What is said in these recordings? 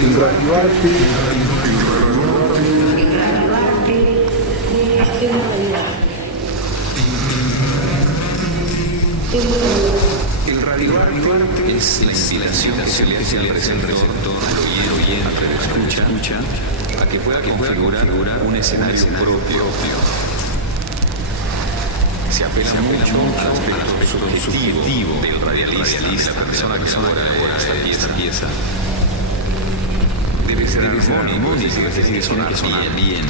El radioarte es la inspiración que se le hace al receptor, al oyente, al escucha, a que pueda configurar un escenario propio. Se apela mucho al aspecto subjetivo del radialista, la persona que elabora esta pieza. Debe ser armónico, tiene que sonar bien.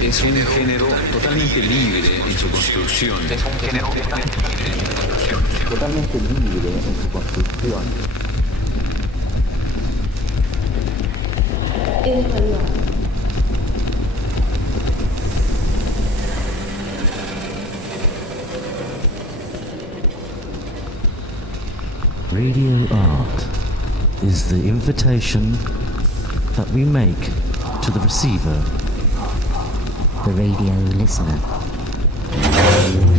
Es un género totalmente libre en su construcción. Totalmente libre en su construcción. Radio art is the invitation that we make to the receiver, the radio listener.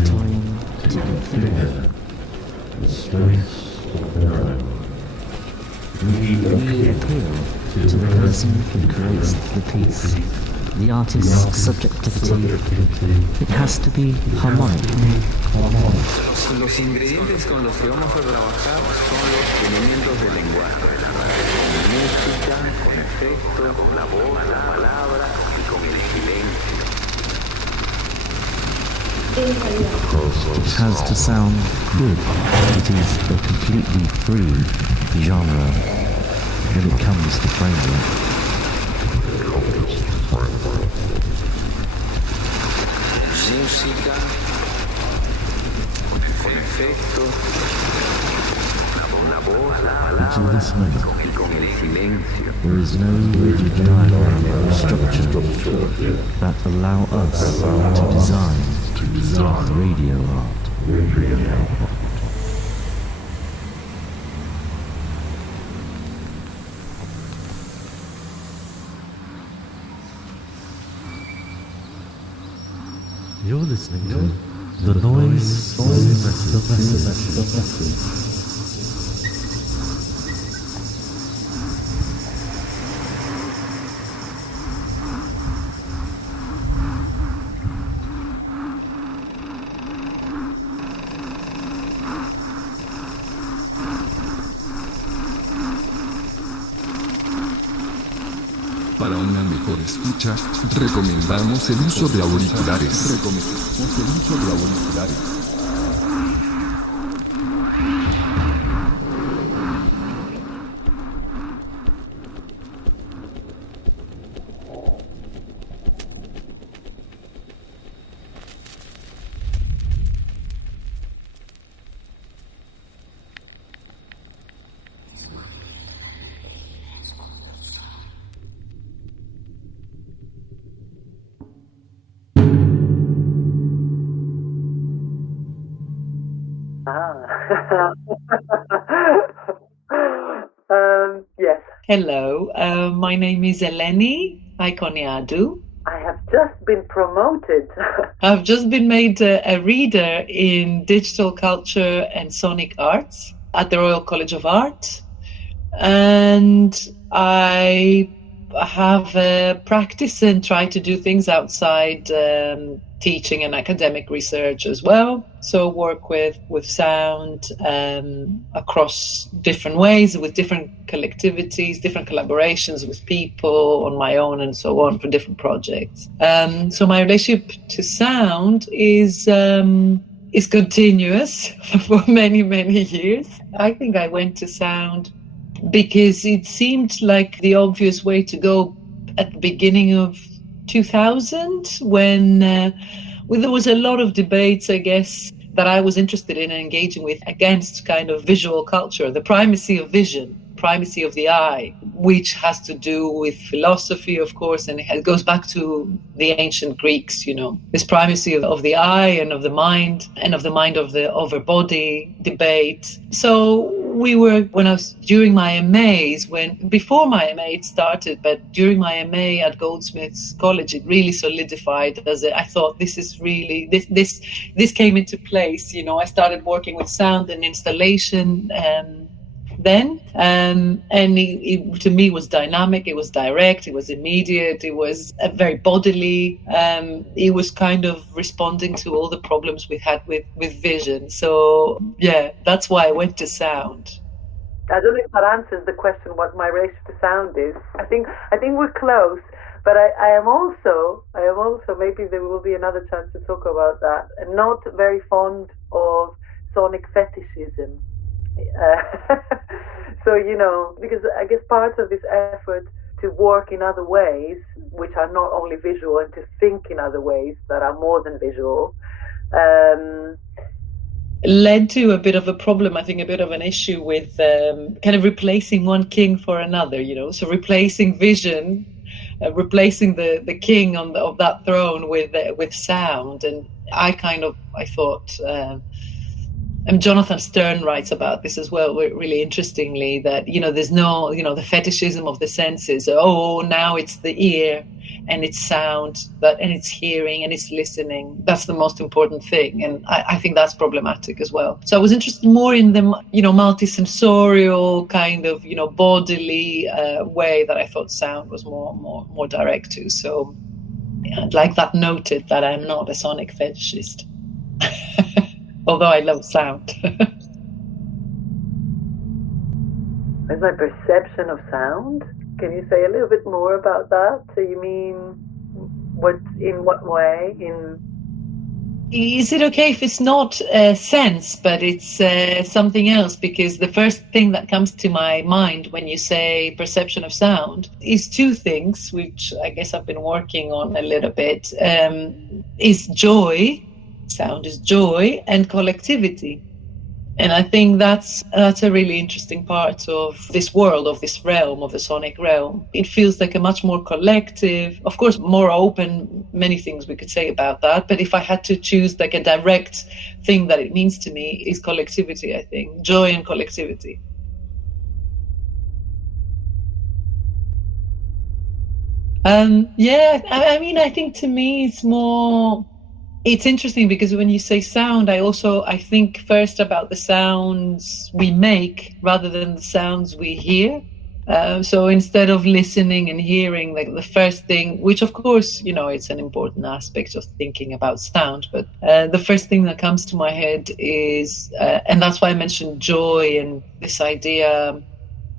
Time to configure the space of their own. We appeal to the person who creates the piece, the artist's subjectivity. It has to be harmonic. Los ingredientes con los que vamos a trabajar son los elementos del lenguaje, con música, con efecto, con la voz, la palabra y con el silencio. It has to sound good. It is a completely free genre when it comes to framework. Música, con efecto, con la voz, la palabra y con el silencio. There is no rigid diagram or structure that allow us to design radio art. You're listening to the noise, the message. Para una mejor escucha, recomendamos el uso de auriculares. Yes. Hello, my name is Eleni Ikoniadou. I have just been promoted. I've just been made a reader in digital culture and sonic arts at the Royal College of Art. And I have practice and try to do things outside teaching and academic research as well. So work with sound across different ways, with different collectivities, different collaborations with people on my own and so on for different projects. So my relationship to sound is continuous for many, many years. I think I went to sound because it seemed like the obvious way to go at the beginning of 2000 when there was a lot of debates, I guess, that I was interested in and engaging with against kind of visual culture, the primacy of vision, primacy of the eye, which has to do with philosophy, of course, and it goes back to the ancient Greeks, this primacy of the eye and of the mind over body debate. So during my MAs, before my MA it started, but during my MA at Goldsmiths College, it really solidified I thought this is really, this came into place, I started working with sound and installation then. And it to me was dynamic, it was direct, it was immediate, it was very bodily. It was kind of responding to all the problems we had with vision. So yeah, that's why I went to sound. I don't know if that answers the question what my relation to sound is. I think we're close, but I am also maybe there will be another chance to talk about that. I'm not very fond of sonic fetishism. So, you know, because I guess part of this effort to work in other ways, which are not only visual, and to think in other ways that are more than visual, led to a bit of a problem, I think, a bit of an issue with kind of replacing one king for another, you know, so replacing vision, replacing the king of that throne with sound. And I thought, and Jonathan Stern writes about this as well, really interestingly, that, you know, there's no, you know, the fetishism of the senses. Oh, now it's the ear and it's sound, and it's hearing and it's listening. That's the most important thing. And I think that's problematic as well. So I was interested more in the, you know, multisensorial kind of, you know, bodily way that I thought sound was more direct to. So I'd like that noted, that I'm not a sonic fetishist. Although I love sound. There's my perception of sound. Can you say a little bit more about that? So you mean in what way? Is it okay if it's not sense, but it's something else? Because the first thing that comes to my mind when you say perception of sound is two things, which I guess I've been working on a little bit, is joy. Sound is joy, and collectivity. And I think that's a really interesting part of this world, of this realm, of the sonic realm. It feels like a much more collective, of course, more open, many things we could say about that. But if I had to choose like a direct thing that it means to me, is collectivity, I think. Joy and collectivity. Yeah, I mean, I think to me it's interesting because when you say sound, I think first about the sounds we make rather than the sounds we hear. So instead of listening and hearing, like the first thing, which of course, you know, it's an important aspect of thinking about sound, but the first thing that comes to my head is, and that's why I mentioned joy and this idea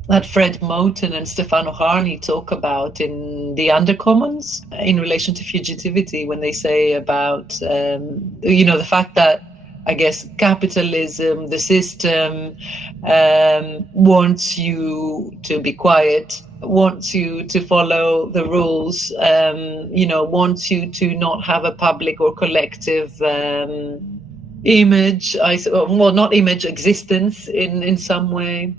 that Fred Moten and Stefano Harney talk about in The Undercommons in relation to fugitivity, when they say about, you know, the fact that, I guess, capitalism, the system, wants you to be quiet, wants you to follow the rules, you know, wants you to not have a public or collective image, existence in some way.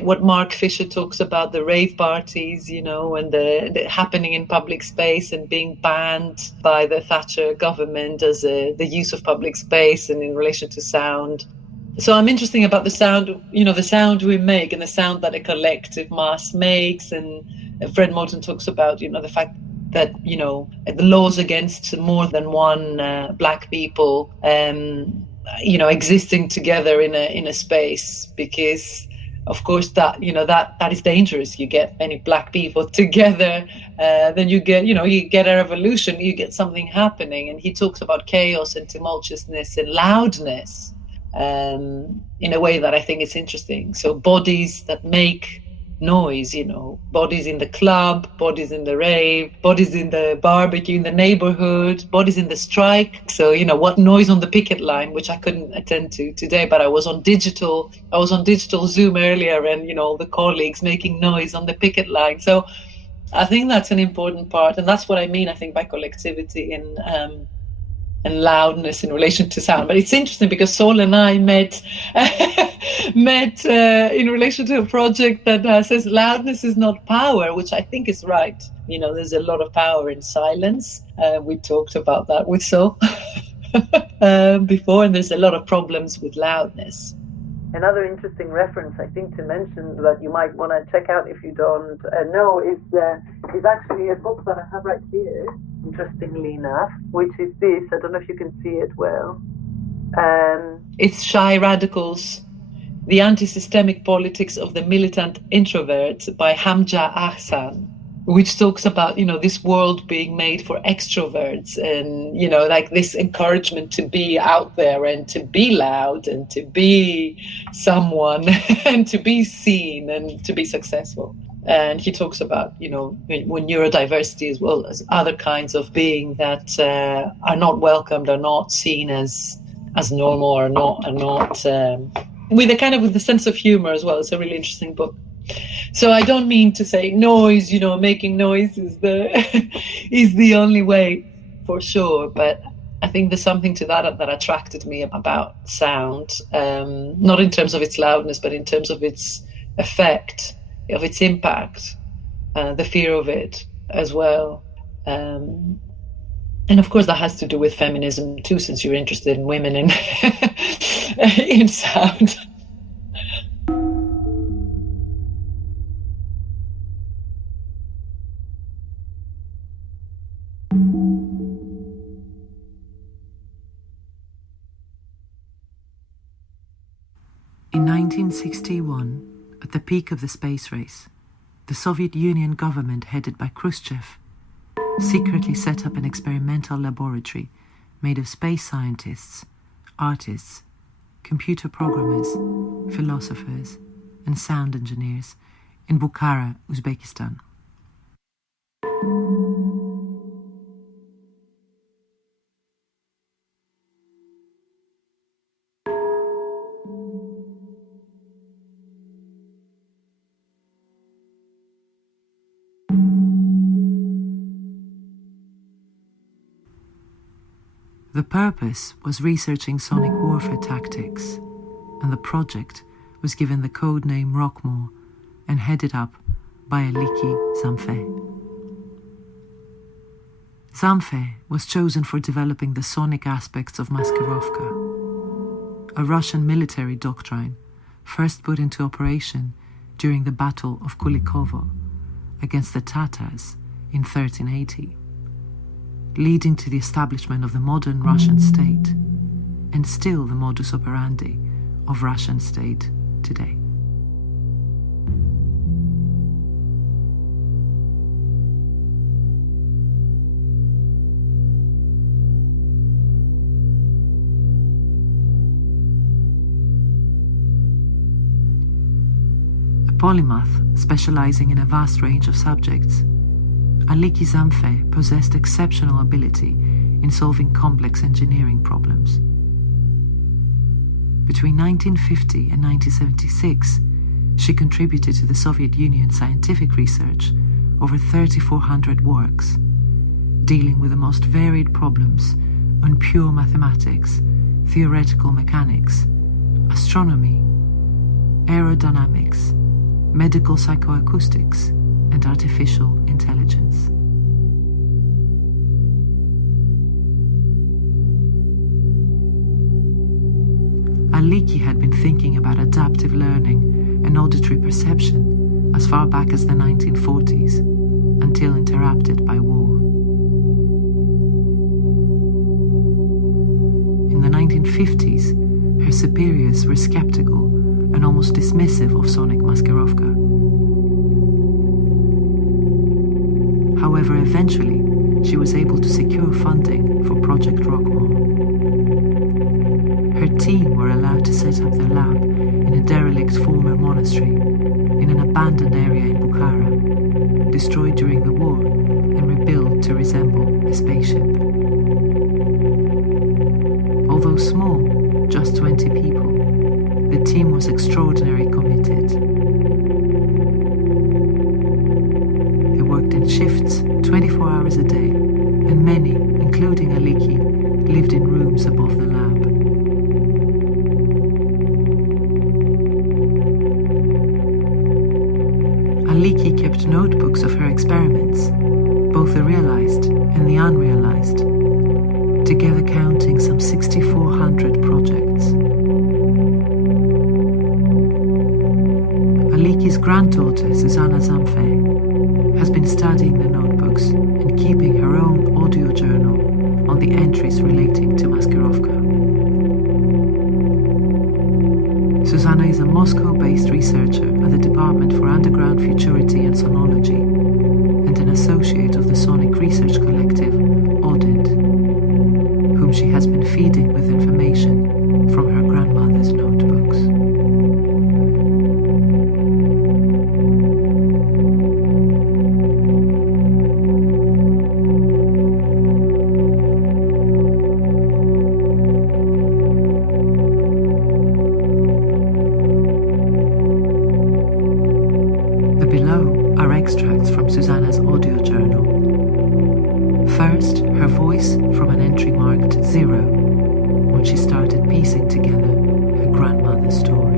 What Mark Fisher talks about, the rave parties, you know, and the happening in public space and being banned by the Thatcher government as the use of public space, and in relation to sound. So I'm interested about the sound, you know, the sound we make and the sound that a collective mass makes. And Fred Moten talks about, you know, the fact that, you know, the laws against more than one black people, you know, existing together in a space, because of course that, you know, that is dangerous. You get many black people together, then you get a revolution, you get something happening. And he talks about chaos and tumultuousness and loudness in a way that I think is interesting. So bodies that make noise, you know, bodies in the club, bodies in the rave, bodies in the barbecue in the neighborhood, bodies in the strike. So, you know, what noise on the picket line, which I couldn't attend to today, but I was on digital Zoom earlier, and, you know, all the colleagues making noise on the picket line. So I think that's an important part, and that's what I mean, I think, by collectivity and loudness in relation to sound. But it's interesting because Sol and I met in relation to a project that says loudness is not power, which I think is right. You know, there's a lot of power in silence. We talked about that with Sol before, and there's a lot of problems with loudness. Another interesting reference, I think, to mention that you might want to check out if you don't know is actually a book that I have right here, interestingly enough, which is this. I don't know if you can see it well. It's Shy Radicals The Anti-Systemic Politics of the Militant Introvert by Hamza Ahsan, which talks about, this world being made for extroverts and, like this encouragement to be out there and to be loud and to be someone and to be seen and to be successful. And he talks about, when neurodiversity as well as other kinds of being that are not welcomed, are not seen as normal, or not with the sense of humor as well. It's a really interesting book. So I don't mean to say noise, making noise is the only way, for sure. But I think there's something to that attracted me about sound, not in terms of its loudness, but in terms of its effect, of its impact, the fear of it as well. And of course that has to do with feminism too, since you're interested in women in in sound. In 1961, at the peak of the space race, the Soviet Union government, headed by Khrushchev, secretly set up an experimental laboratory made of space scientists, artists, computer programmers, philosophers, and sound engineers in Bukhara, Uzbekistan. The purpose was researching sonic warfare tactics, and the project was given the code name Rockmore and headed up by Eleni Ikoniadou. Zamfe was chosen for developing the sonic aspects of Maskirovka, a Russian military doctrine first put into operation during the Battle of Kulikovo against the Tatars in 1380. Leading to the establishment of the modern Russian state, and still the modus operandi of Russian state today. A polymath specializing in a vast range of subjects, Eleni Zamfe possessed exceptional ability in solving complex engineering problems. Between 1950 and 1976, she contributed to the Soviet Union scientific research over 3,400 works, dealing with the most varied problems on pure mathematics, theoretical mechanics, astronomy, aerodynamics, medical psychoacoustics, and artificial intelligence. Eleni had been thinking about adaptive learning and auditory perception as far back as the 1940s, until interrupted by war. In the 1950s, her superiors were skeptical and almost dismissive of sonic Maskirovka. However, eventually, she was able to secure funding for Project Rockmore. Her team were allowed to set up their lab in a derelict former monastery in an abandoned area in Bukhara, destroyed during the war and rebuilt to resemble a spaceship. Although small, just 20 people, the team was extraordinarily committed. They worked in shifts 24 hours a day, and many, including Eleni, lived in rooms above the lab. Eleni kept notebooks of her experiments, both the realized and the unrealized, together counting some 6,400 projects. Eleni's granddaughter, Susanna Zamfe, has been studying the notebooks and keeping her own audio journal on the entries relating to Maskirovka. Susanna is a Moscow-based researcher at the Department for Underground Futurity and Sonology and an associate of the sonic research collective Audent, whom she has been feeding with information from her grandmother's notebooks. Below are extracts from Susanna's audio journal. First, her voice from an entry marked 0, when she started piecing together her grandmother's story.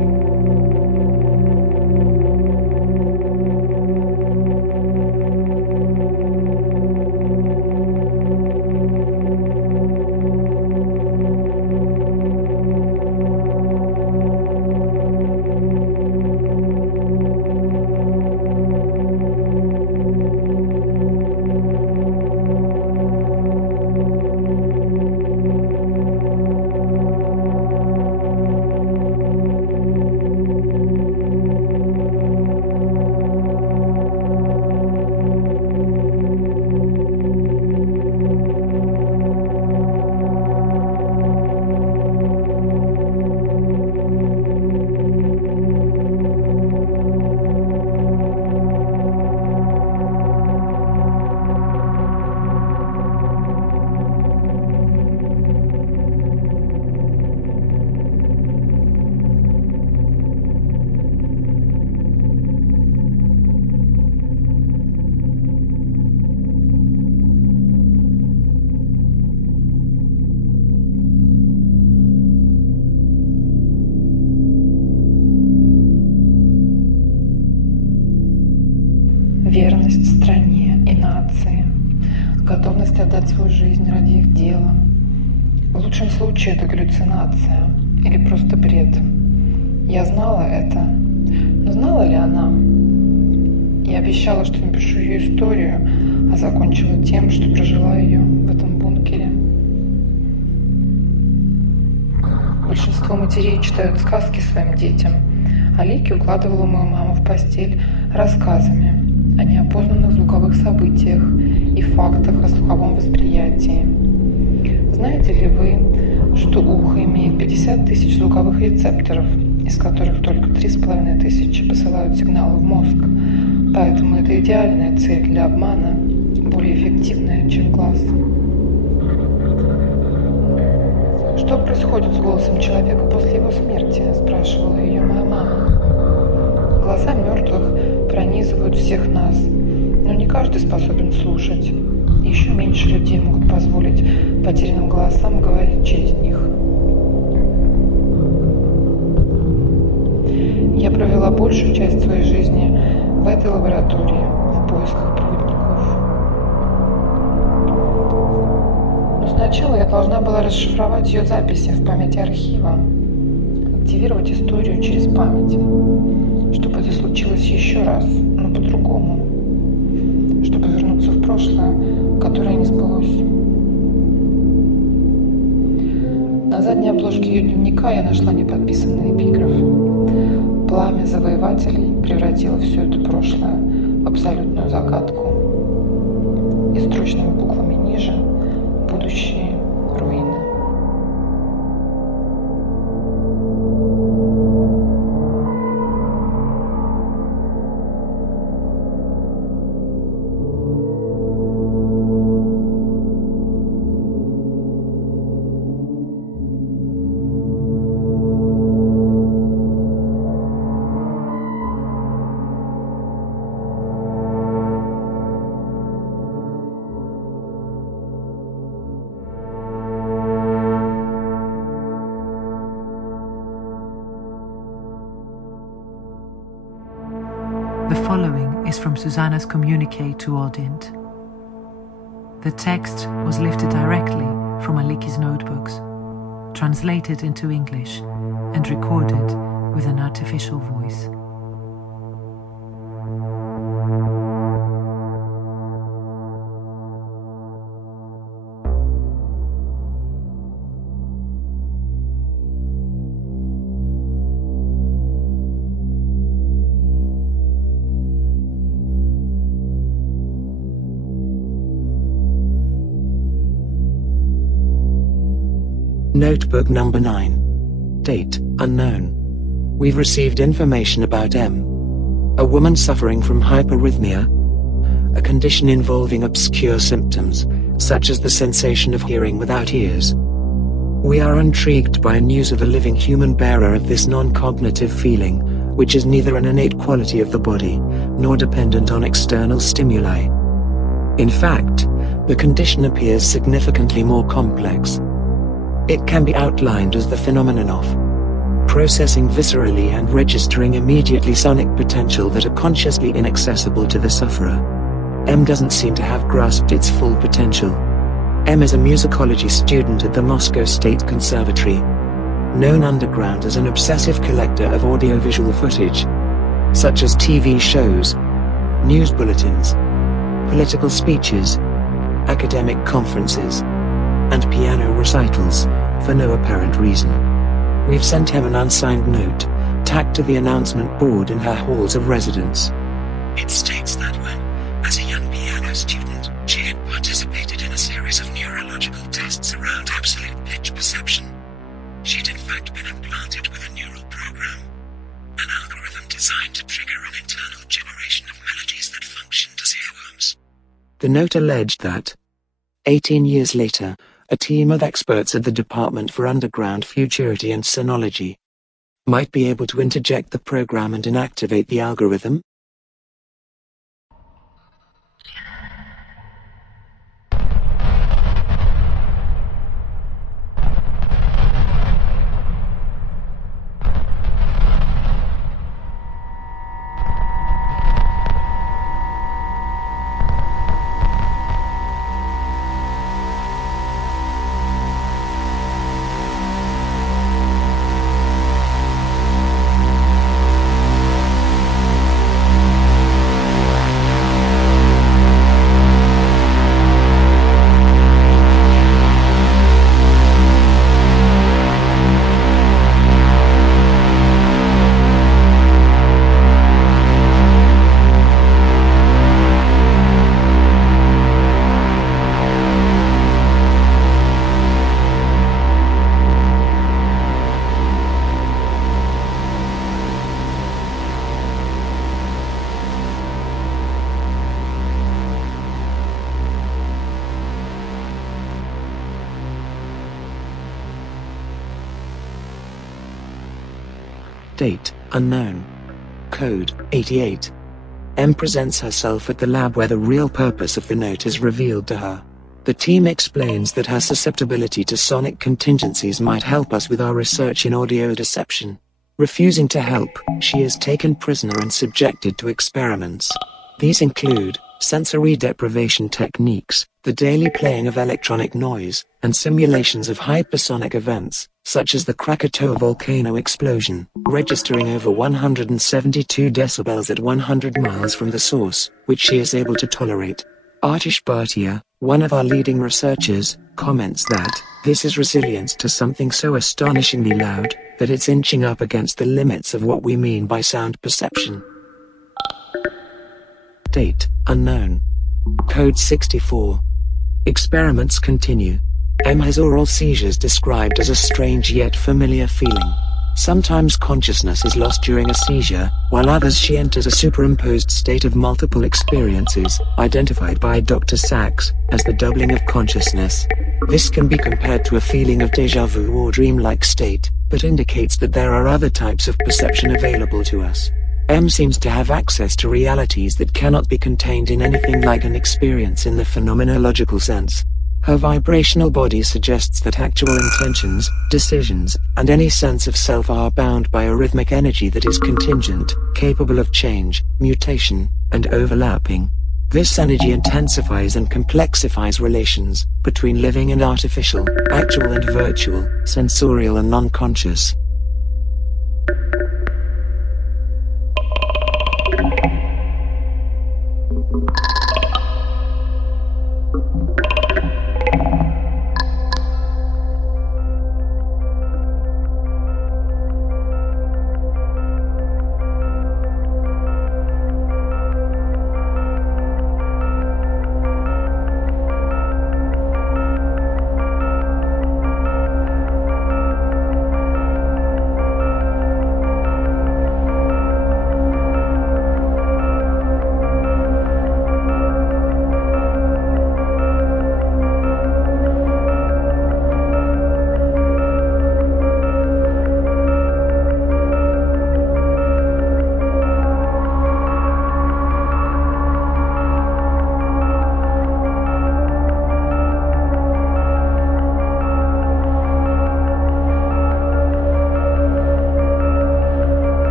Верность стране и нации, готовность отдать свою жизнь ради их дела. В лучшем случае это галлюцинация или просто бред. Я знала это, но знала ли она? Я обещала, что напишу ее историю, а закончила тем, что прожила ее в этом бункере. Большинство матерей читают сказки своим детям, а Лики укладывала мою маму в постель рассказами о неопознанных звуковых событиях и фактах о слуховом восприятии. Знаете ли вы, что ухо имеет 50 тысяч звуковых рецепторов, из которых только 3,5 тысячи посылают сигналы в мозг, поэтому это идеальная цель для обмана, более эффективная, чем глаз. «Что происходит с голосом человека после его смерти?» – спрашивала ее моя мама. Глаза мертвых пронизывают всех нас, но не каждый способен слушать. Еще меньше людей могут позволить потерянным голосам говорить через них. Я провела большую часть своей жизни в этой лаборатории в поисках проводников. Но сначала я должна была расшифровать ее записи в памяти архива, активировать историю через память, чтобы это случилось еще раз, но по-другому, чтобы вернуться в прошлое, которое не сбылось. На задней обложке ее дневника я нашла неподписанный эпиграф. Пламя завоевателей превратило все это прошлое в абсолютную загадку. И строчными буквами ниже будущие руины. The following is from Susanna's communique to Audent. The text was lifted directly from Aliki's notebooks, translated into English, and recorded with an artificial voice. Notebook number 9. Date, unknown. We've received information about M. A woman suffering from hyperrhythmia, a condition involving obscure symptoms, such as the sensation of hearing without ears. We are intrigued by news of a living human bearer of this non-cognitive feeling, which is neither an innate quality of the body, nor dependent on external stimuli. In fact, the condition appears significantly more complex. It can be outlined as the phenomenon of processing viscerally and registering immediately sonic potential that are consciously inaccessible to the sufferer. M doesn't seem to have grasped its full potential. M is a musicology student at the Moscow State Conservatory, known underground as an obsessive collector of audiovisual footage, such as TV shows, news bulletins, political speeches, academic conferences, and piano recitals, for no apparent reason. We've sent him an unsigned note, tacked to the announcement board in her halls of residence. It states that when, as a young piano student, she had participated in a series of neurological tests around absolute pitch perception. She'd in fact been implanted with a neural program, an algorithm designed to trigger an internal generation of melodies that functioned as earworms. The note alleged that, 18 years later, a team of experts at the Department for Underground Futurity and Sonology might be able to interject the program and inactivate the algorithm. Date, unknown. Code, 88. M presents herself at the lab where the real purpose of the note is revealed to her. The team explains that her susceptibility to sonic contingencies might help us with our research in audio deception. Refusing to help, she is taken prisoner and subjected to experiments. These include sensory deprivation techniques, the daily playing of electronic noise, and simulations of hypersonic events, such as the Krakatoa volcano explosion, registering over 172 decibels at 100 miles from the source, which she is able to tolerate. Artish Bhatia, one of our leading researchers, comments that this is resilience to something so astonishingly loud that it's inching up against the limits of what we mean by sound perception. Date, unknown. Code 64. Experiments continue. M has oral seizures described as a strange yet familiar feeling. Sometimes consciousness is lost during a seizure, while others she enters a superimposed state of multiple experiences, identified by Dr. Sachs as the doubling of consciousness. This can be compared to a feeling of déjà vu or dreamlike state, but indicates that there are other types of perception available to us. M seems to have access to realities that cannot be contained in anything like an experience in the phenomenological sense. Her vibrational body suggests that actual intentions, decisions, and any sense of self are bound by a rhythmic energy that is contingent, capable of change, mutation, and overlapping. This energy intensifies and complexifies relations between living and artificial, actual and virtual, sensorial and non-conscious.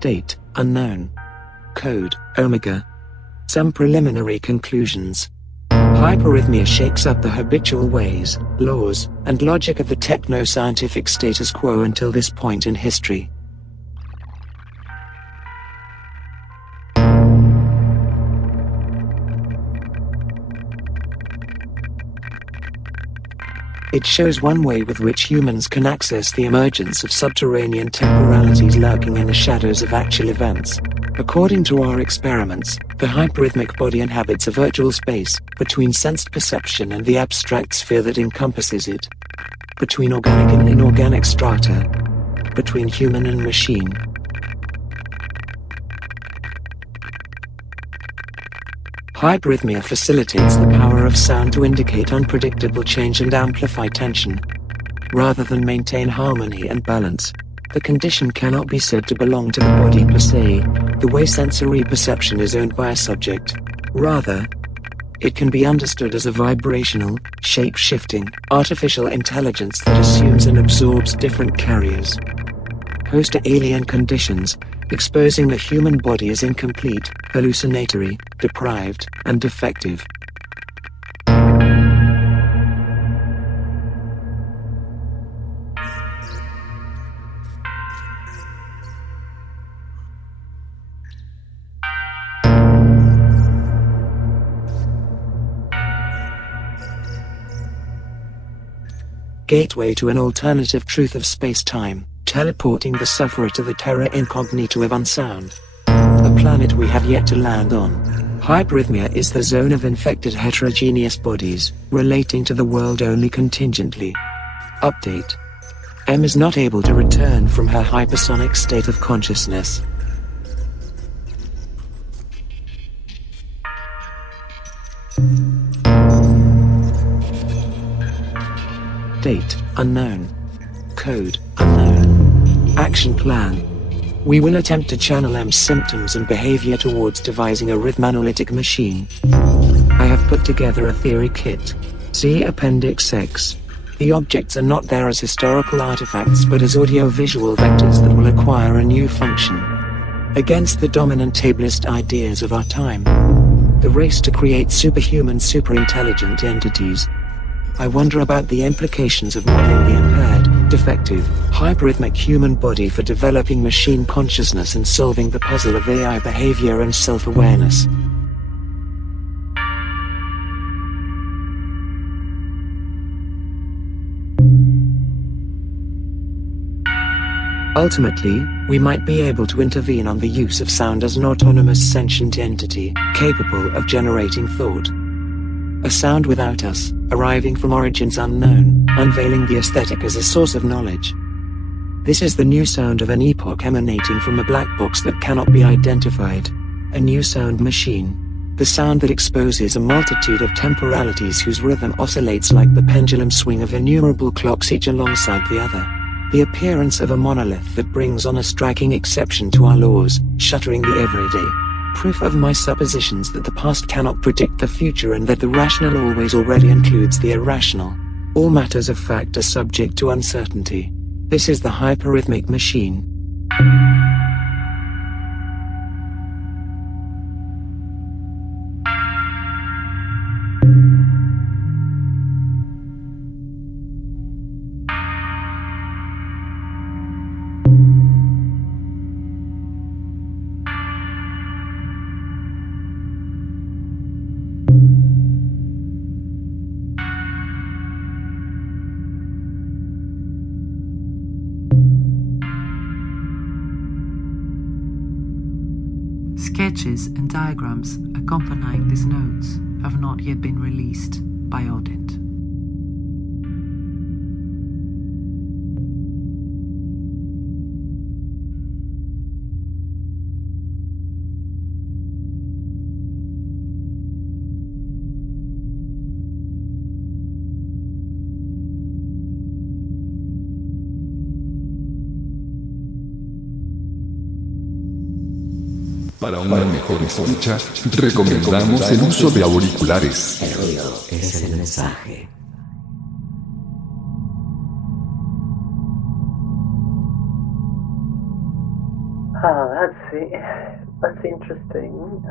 Date unknown. Code omega. Some preliminary conclusions. Hyperrhythmia shakes up the habitual ways, laws, and logic of the techno-scientific status quo until this point in history. It shows one way with which humans can access the emergence of subterranean temporalities lurking in the shadows of actual events. According to our experiments, the hyperrhythmic body inhabits a virtual space, between sensed perception and the abstract sphere that encompasses it. Between organic and inorganic strata. Between human and machine. Hyperrhythmia facilitates the power of sound to indicate unpredictable change and amplify tension. Rather than maintain harmony and balance, the condition cannot be said to belong to the body per se, the way sensory perception is owned by a subject. Rather, it can be understood as a vibrational, shape-shifting, artificial intelligence that assumes and absorbs different carriers. Host to alien conditions, exposing the human body as incomplete, hallucinatory, deprived, and defective. Gateway to an alternative truth of space-time, teleporting the sufferer to the terra incognita of unsound. A planet we have yet to land on. Hyperrhythmia is the zone of infected heterogeneous bodies, relating to the world only contingently. Update. M is not able to return from her hypersonic state of consciousness. Date unknown. Code unknown. Action plan. We will attempt to channel M's symptoms and behavior towards devising a rhythmanalytic machine. I have put together a theory kit. See Appendix X. The objects are not there as historical artifacts but as audio-visual vectors that will acquire a new function. Against the dominant ableist ideas of our time. The race to create superhuman superintelligent entities. I wonder about the implications of modeling the impaired, defective, hyperrhythmic human body for developing machine consciousness and solving the puzzle of AI behavior and self-awareness. Ultimately, we might be able to intervene on the use of sound as an autonomous sentient entity, capable of generating thought. A sound without us, arriving from origins unknown, unveiling the aesthetic as a source of knowledge. This is the new sound of an epoch emanating from a black box that cannot be identified. A new sound machine. The sound that exposes a multitude of temporalities whose rhythm oscillates like the pendulum swing of innumerable clocks each alongside the other. The appearance of a monolith that brings on a striking exception to our laws, shuttering the everyday. Proof of my suppositions that the past cannot predict the future and that the rational always already includes the irrational. All matters of fact are subject to uncertainty. This is the hyperrhythmic machine. Sketches and diagrams accompanying these notes have not yet been released by Audent. Para una mejor escucha, recomendamos el uso de auriculares. El ruido es el mensaje. Oh, that's That's interesting.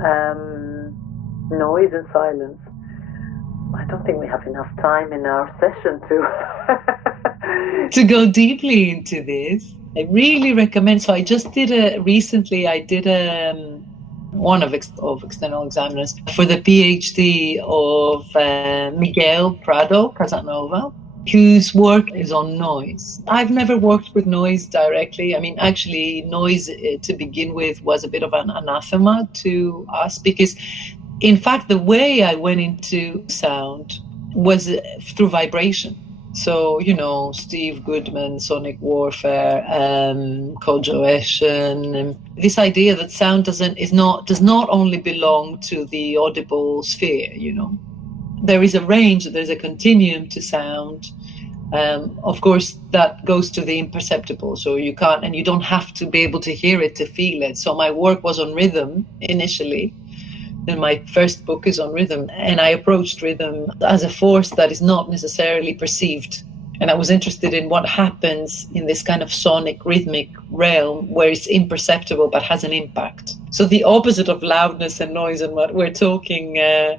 Noise and silence. I don't think we have enough time in our session to go deeply into this. I really recommend. So I just did one of external examiners for the PhD of Miguel Prado Casanova, whose work is on noise. I've never worked with noise directly. I mean, actually, noise to begin with was a bit of an anathema to us because, in fact, the way I went into sound was through vibration. So, Steve Goodman, sonic warfare, cojoation, this idea that sound does not only belong to the audible sphere, There is a range, there's a continuum to sound. Of course, that goes to the imperceptible. So you can't, and you don't have to be able to hear it to feel it. So my work was on rhythm initially. And my first book is on rhythm, and I approached rhythm as a force that is not necessarily perceived. And I was interested in what happens in this kind of sonic, rhythmic realm where it's imperceptible but has an impact. So the opposite of loudness and noise and what we're talking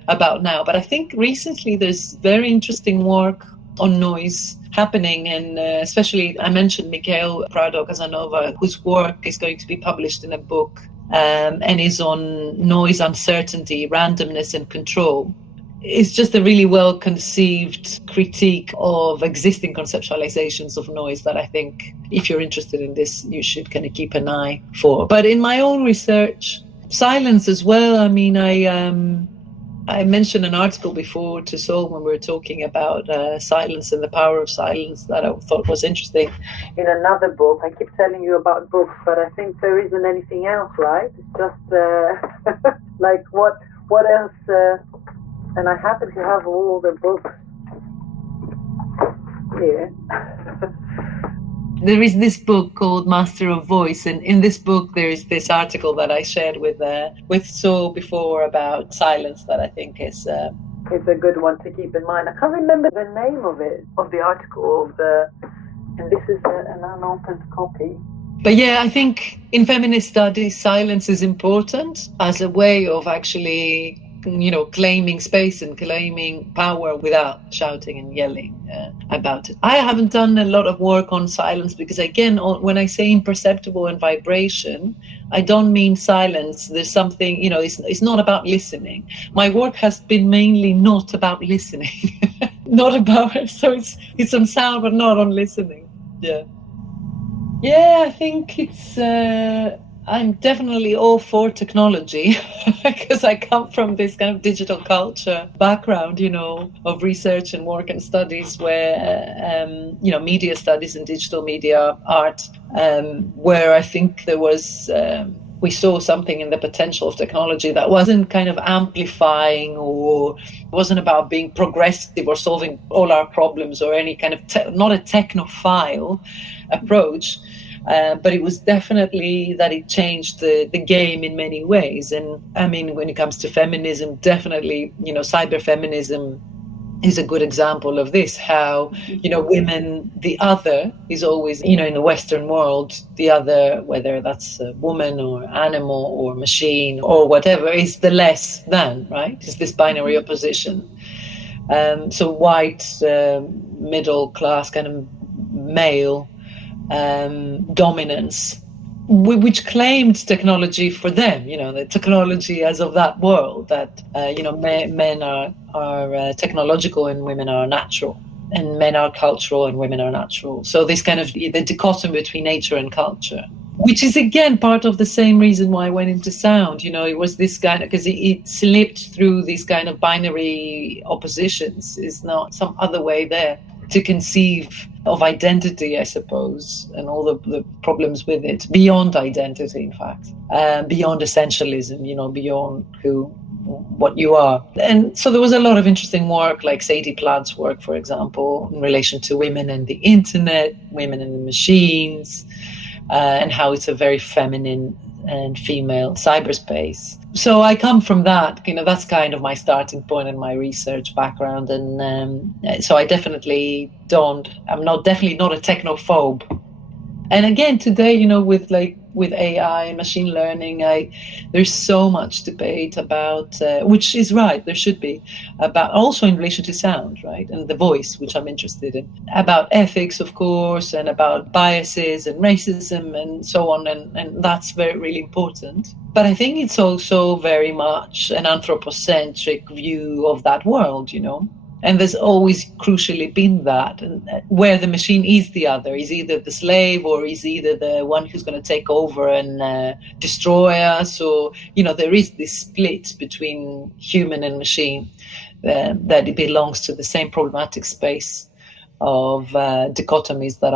about now. But I think recently there's very interesting work on noise happening, and especially I mentioned Miguel Prado Casanova, whose work is going to be published in a book and is on noise, uncertainty, randomness and control. It's just a really well-conceived critique of existing conceptualizations of noise that I think, if you're interested in this, you should kind of keep an eye for. But in my own research, silence as well. I mean, I mentioned an article before to Sol when we were talking about silence and the power of silence that I thought was interesting. in another book. I keep telling you about books, but I think there isn't anything else, right? It's just like what else? And I happen to have all the books here. There is this book called Master of Voice, and in this book there is this article that I shared with Sol before about silence that I think is a good one to keep in mind. I can't remember the name of the article and this is an unopened copy. But yeah, I think in feminist studies silence is important as a way of actually claiming space and claiming power without shouting and yelling about it. I haven't done a lot of work on silence because, again, when I say imperceptible and vibration, I don't mean silence. There's something, it's not about listening. My work has been mainly not about listening, not about, so it's on sound but not on listening. Yeah, I think it's I'm definitely all for technology because I come from this kind of digital culture background, of research and work and studies where, media studies and digital media art, where I think there was, we saw something in the potential of technology that wasn't kind of amplifying or wasn't about being progressive or solving all our problems or any kind of, not a technophile approach. But it was definitely that it changed the game in many ways. And I mean, when it comes to feminism, definitely, cyber feminism is a good example of this, how, women, the other is always, in the Western world, the other, whether that's a woman or animal or machine or whatever, is the less than, right? It's this binary opposition. So white, middle class kind of male dominance, which claimed technology for them, the technology as of that world, that men are technological and women are natural, and men are cultural and women are natural. So this kind of the dichotomy between nature and culture, which is again part of the same reason why I went into sound. It was this kind of, because it slipped through these kind of binary oppositions. Is not some other way there to conceive of identity, I suppose, and all the problems with it, beyond identity, in fact, beyond essentialism, beyond what you are. And so there was a lot of interesting work, like Sadie Plant's work, for example, in relation to women and the internet, women and the machines, and how it's a very feminine and female cyberspace. So I come from that, that's kind of my starting point in my research background. And so I definitely I'm definitely not a technophobe. And again, today, you know, with AI and machine learning, there's so much debate about, which is right, there should be, about also in relation to sound, right, and the voice, which I'm interested in, about ethics, of course, and about biases and racism and so on, and that's really important. But I think it's also very much an anthropocentric view of that world, you know. And there's always crucially been that, and where the machine is the other, is either the slave or is either the one who's going to take over and destroy us, or, you know, there is this split between human and machine that it belongs to the same problematic space of dichotomies that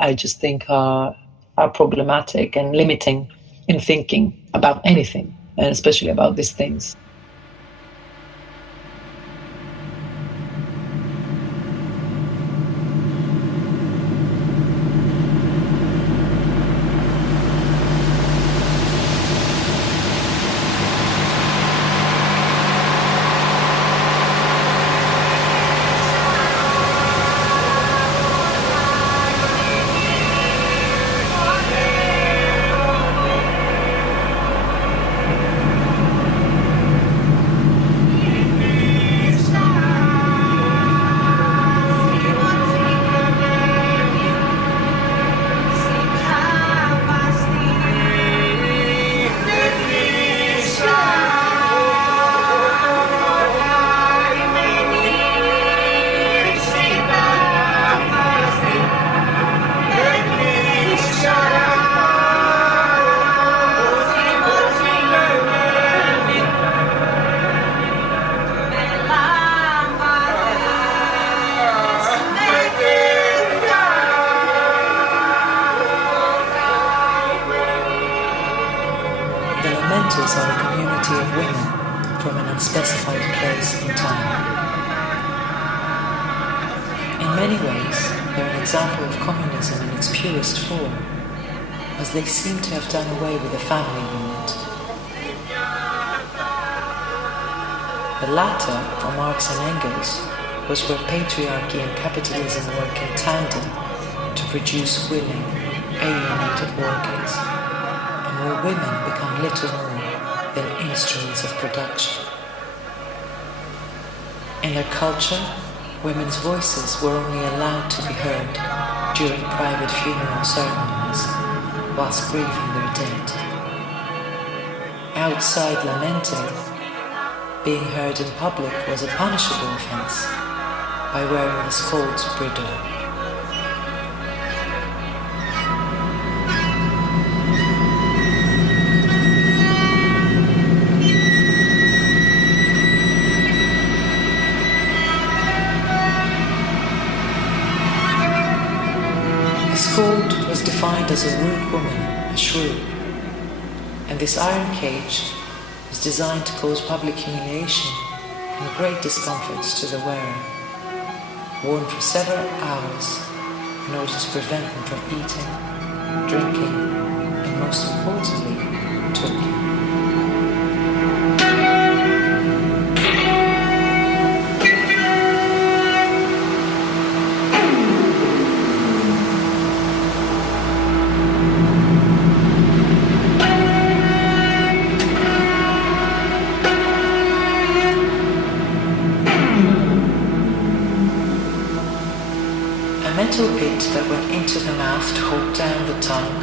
I just think are problematic and limiting in thinking about anything, and especially about these things. They seem to have done away with the family unit. The latter, for Marx and Engels, was where patriarchy and capitalism work in tandem to produce willing, alienated workers, and where women become little more than instruments of production. In their culture, women's voices were only allowed to be heard during private funeral ceremonies, whilst grieving their dead. Outside lamenting, being heard in public was a punishable offence by wearing the scold's bridle. The scold was defined as a rude woman, a shrew, and this iron cage was designed to cause public humiliation and great discomforts to the wearer, worn for several hours in order to prevent them from eating, drinking, and most importantly, talking. Bit that went into the mouth to hold down the tongue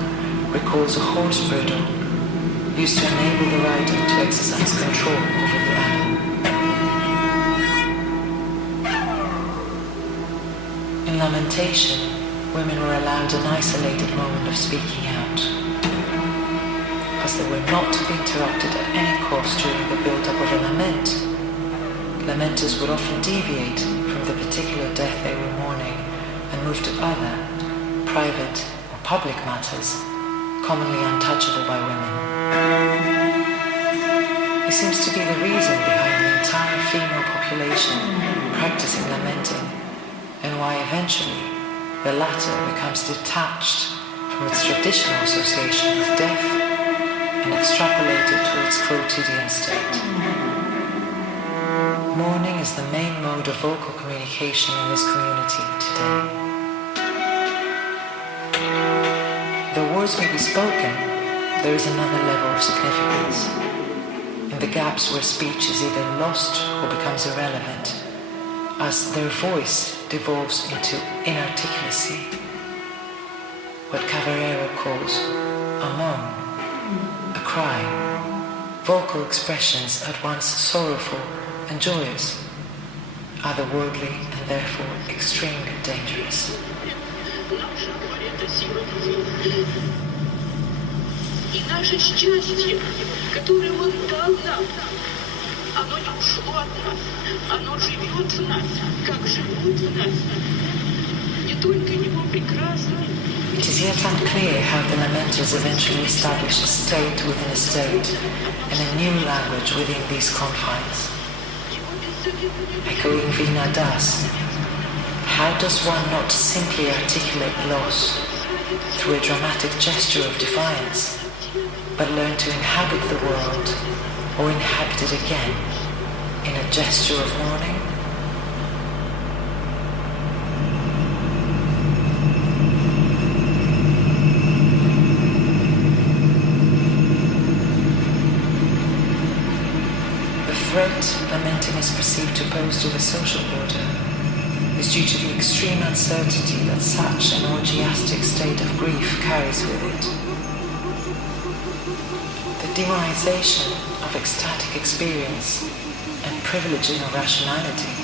recalls a horse bridle used to enable the rider to exercise control over the animal. In lamentation, women were allowed an isolated moment of speaking out, as they were not to be interrupted at any cost during the build-up of a lament. Lamenters would often deviate from the particular death they were mourning and move to other, private or public matters, commonly untouchable by women. This seems to be the reason behind the entire female population practicing lamenting, and why eventually the latter becomes detached from its traditional association with death and extrapolated to its quotidian state. Mourning is the main mode of vocal communication in this community today. words may be spoken, there is another level of significance. In the gaps where speech is either lost or becomes irrelevant, as their voice devolves into inarticulacy, what Cavarero calls a moan, a cry, vocal expressions at once sorrowful and joyous, otherworldly and therefore extremely dangerous. И наше счастье, которое Он дал нам, оно не ушло от нас, оно живет в нас, как живут в нас. Не только Его прекрасное. It is yet unclear how the lamenters eventually established a state within a state and a new language within these confines. Echoing Vina Das, how does one not simply articulate loss through a dramatic gesture of defiance, but learn to inhabit the world or inhabit it again in a gesture of mourning? The threat lamenting is perceived to pose to the social order is due to the extreme uncertainty that such an orgiastic state of grief carries with it. The demonization of ecstatic experience and privileging of rationality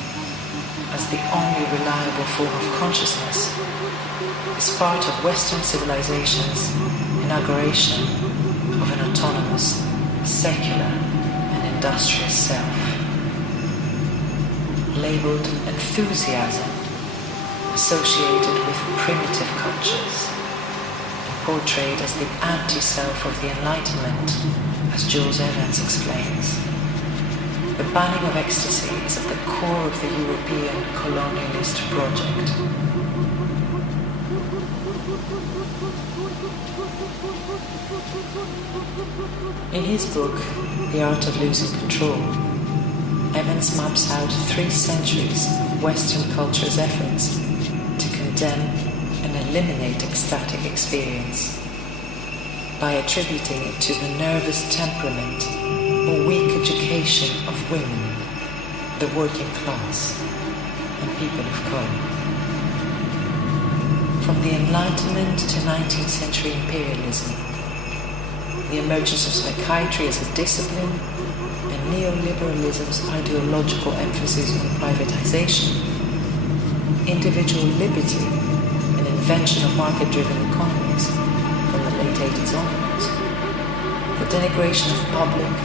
as the only reliable form of consciousness is part of Western civilization's inauguration of an autonomous, secular, and industrious self. Labeled enthusiasm, associated with primitive cultures, and portrayed as the anti-self of the Enlightenment, as Jules Evans explains. The banning of ecstasy is at the core of the European colonialist project. In his book, The Art of Losing Control, Evans maps out 3 centuries of Western culture's efforts to condemn and eliminate ecstatic experience by attributing it to the nervous temperament or weak education of women, the working class, and people of color. From the Enlightenment to 19th century imperialism, the emergence of psychiatry as a discipline, and neoliberalism's ideological emphasis on privatization, individual liberty, and invention of market-driven economies from the late 80s onwards, the denigration of public,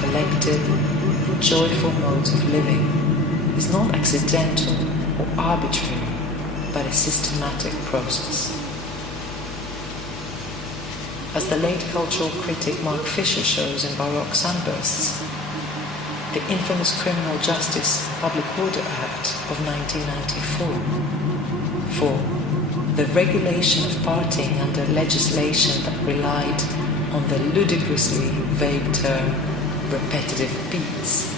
collective, and joyful modes of living is not accidental or arbitrary, but a systematic process. As the late cultural critic Mark Fisher shows in Baroque Sunbursts, the infamous Criminal Justice Public Order Act of 1994, for the regulation of partying under legislation that relied on the ludicrously vague term repetitive beats,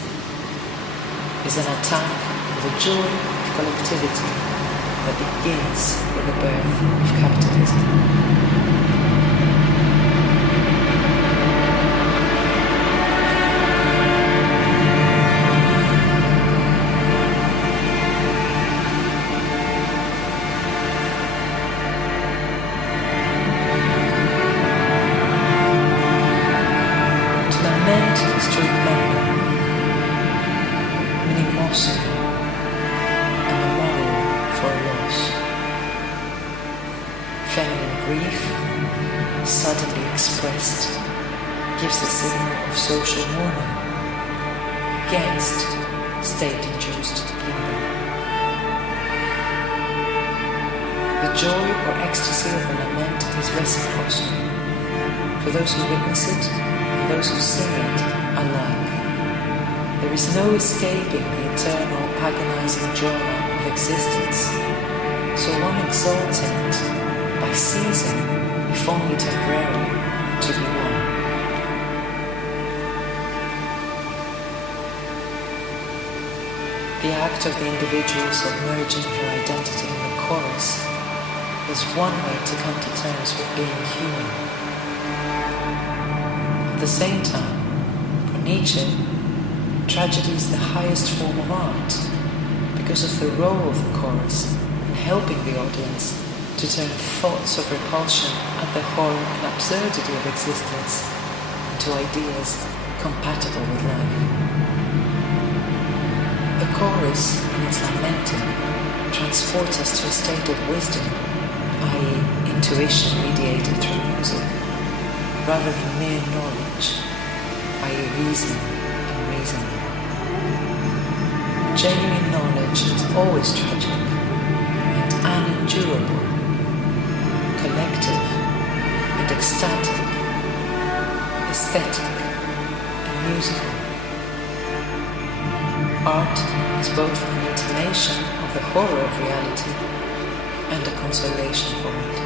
is an attack on the joy of collectivity that begins with the birth of capitalism. For those who witness it and those who sing it alike. There is no escaping the eternal agonizing drama of existence, so one exalts in it by ceasing, if only temporarily, to be one. The act of the individual submerging her identity in the chorus there's one way to come to terms with being human. At the same time, for Nietzsche, tragedy is the highest form of art because of the role of the chorus in helping the audience to turn thoughts of repulsion at the horror and absurdity of existence into ideas compatible with life. The chorus, in its lamenting, transports us to a state of wisdom, i.e. intuition mediated through music, rather than mere knowledge, i.e. reason and reasoning. Genuine knowledge is always tragic and unendurable, collective and ecstatic, aesthetic and musical. Art is both an intimation of the horror of reality and a consolation for it.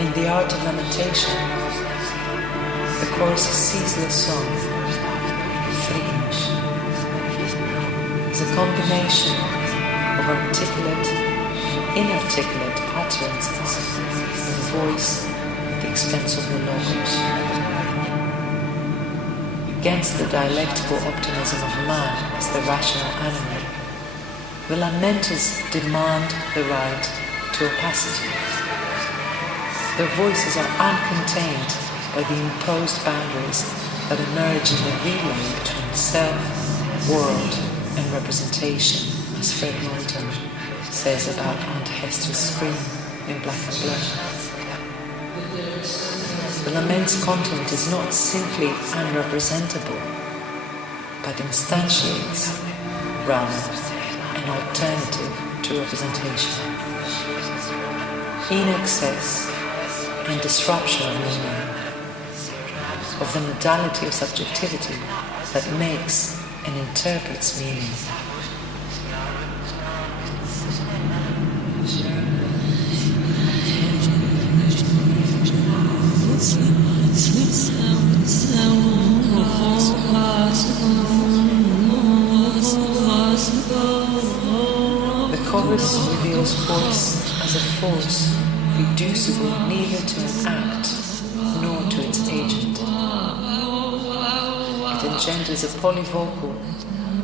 In the art of lamentation, the chorus' ceaseless song, frinos, is a combination of articulate, inarticulate utterances of the voice at the expense of the logos. Against the dialectical optimism of man as the rational animal, the lamenters demand the right to opacity. Their voices are uncontained by the imposed boundaries that emerge in the relay between self, world, and representation, as Fred Moulton says about Aunt Hester's scream in Black and Blood. The lament's content is not simply unrepresentable, but instantiates, rather, an alternative to representation. In excess and disruption of meaning, of the modality of subjectivity that makes and interprets meaning. The chorus reveals voice as a force reducible neither to an act nor to its agent. It engenders a polyvocal,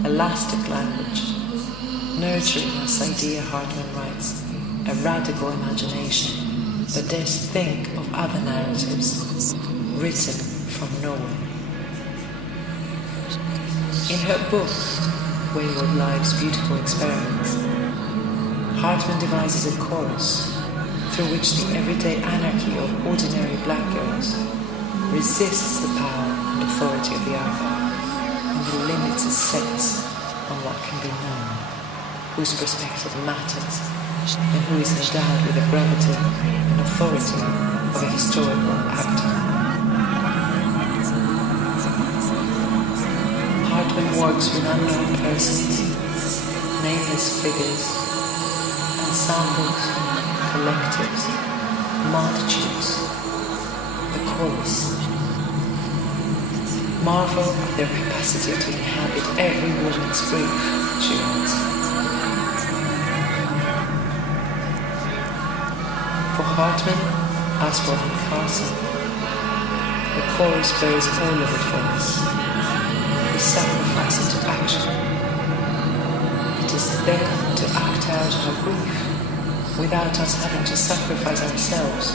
elastic language, nurturing, as Idea Hartman writes, a radical imagination that dares think of other narratives written from nowhere. In her book, Wayward Life's Beautiful Experiments, Hartman devises a chorus through which the everyday anarchy of ordinary black girls resists the power and authority of the other, and the limits it sets on what can be known, whose perspective matters, and who is endowed with the gravity and authority of a historical actor. Hartman works with unknown persons, nameless figures, ensembles, collectives, multitudes, the chorus. Marvel at their capacity to inhabit every woman's grief, she writes. For Hartman, Aswad and Carson, the chorus bears all of it for us. We sacrifice it to action. It is there to act out our grief, without us having to sacrifice ourselves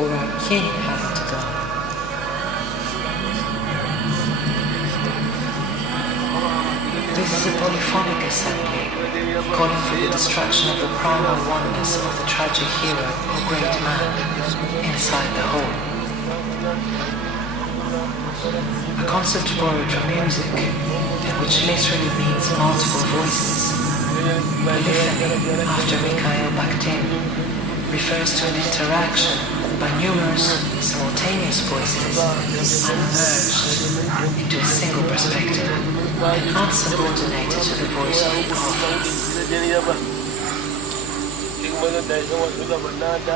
or our kin having to die. This is a polyphonic assembly, calling for the destruction of the primal oneness of the tragic hero or great man inside the whole. A concept borrowed from music, which literally means multiple voices. Polyphony, after Mikhail Bakhtin, refers to an interaction by numerous simultaneous voices unmerged into a single perspective and unsubordinated to the voice of the author.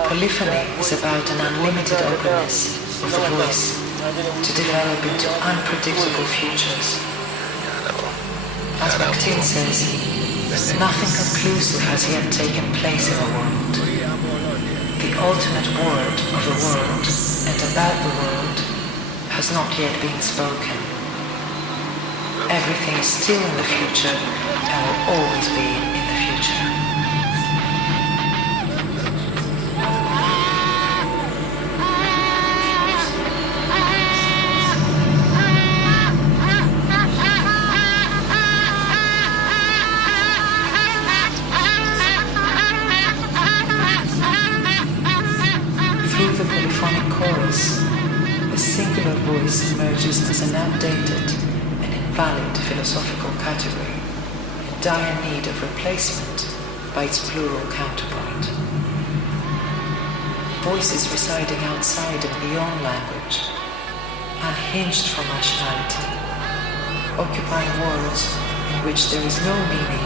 Polyphony is about an unlimited openness of the voice to develop into unpredictable futures. As Bakhtin says, Nothing conclusive has yet taken place in the world. The ultimate word of the world and about the world has not yet been spoken. Everything is still in the future and will always be in the future. Through the polyphonic chorus, a singular voice emerges as an outdated and invalid philosophical category, in dire need of replacement by its plural counterpart. Voices residing outside and beyond language, unhinged from rationality, occupying worlds in which there is no meaning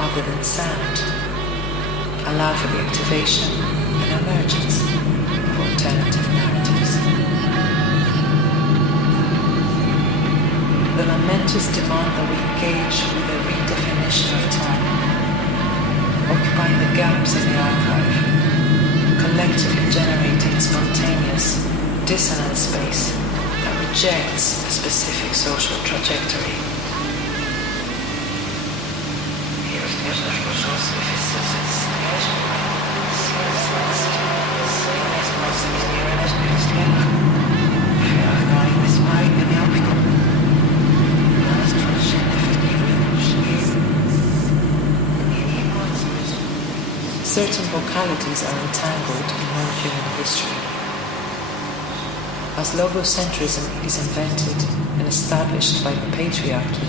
other than sound, allow for the activation and emergence of alternative narratives. The lamenters demand that we engage with a redefinition of time, occupying the gaps in the archive, collectively generating a spontaneous, dissonant space that rejects a specific social trajectory. Certain vocalities are entangled in non-human history. As logocentrism is invented and established by the patriarchy,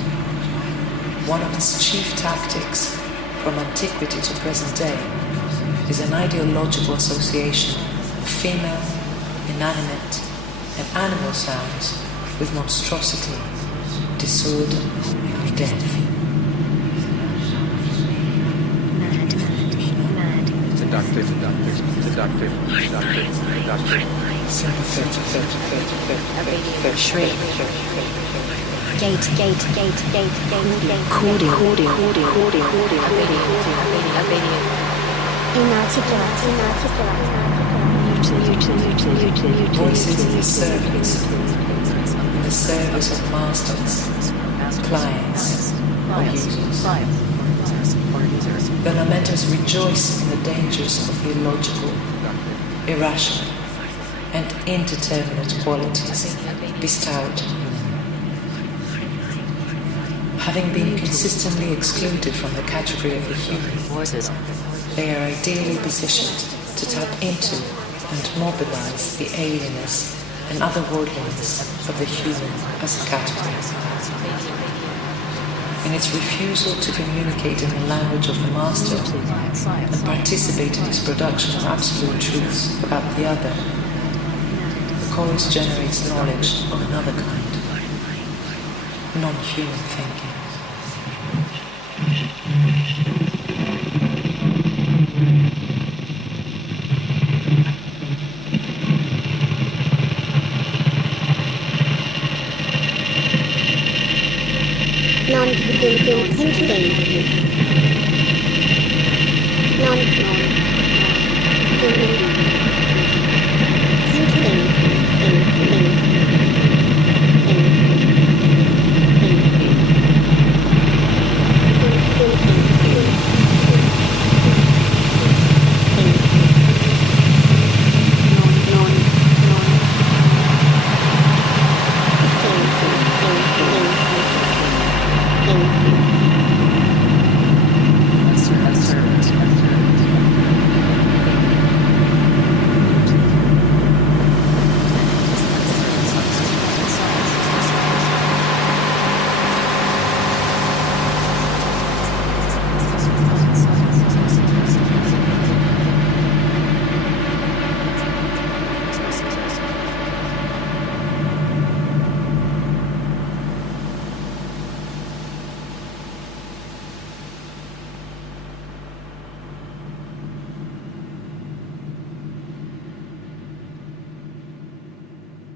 one of its chief tactics from antiquity to present day is an ideological association of female, inanimate, and animal sounds with monstrosity, disorder, and death. Seductive, sympathetic, shriek, gate, cordial, voices in the service of masters, clients, or users. The lamenters rejoice in the dangers of the illogical, irrational, and indeterminate qualities bestowed. Having been consistently excluded from the category of the human, they are ideally positioned to tap into and mobilize the alienness and otherworldliness of the human as a category. In its refusal to communicate in the language of the master and participate in his production of absolute truths about the other, the chorus generates knowledge of another kind, non-human thinking.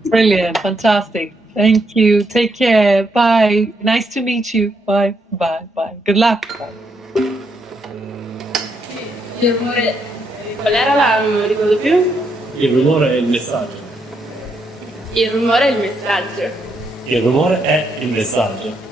Brilliant, fantastic. Thank you. Take care. Bye. Nice to meet you. Bye. Bye. Bye. Good luck. Bye. Il rumore... Qual era la... non me lo ricordo più? Il rumore è il messaggio. Il rumore è il messaggio. Il rumore è il messaggio.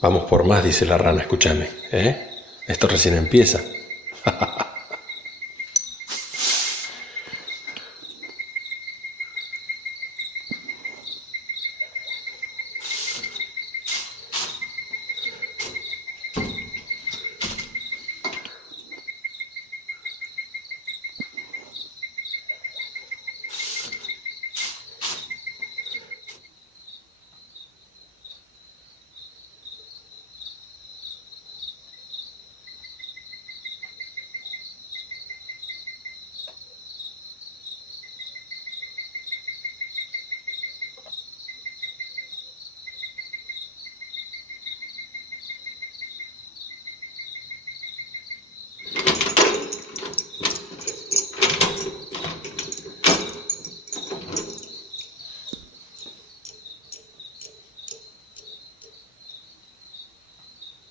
Vamos por más, dice la rana, escúchame, ¿eh? Esto recién empieza.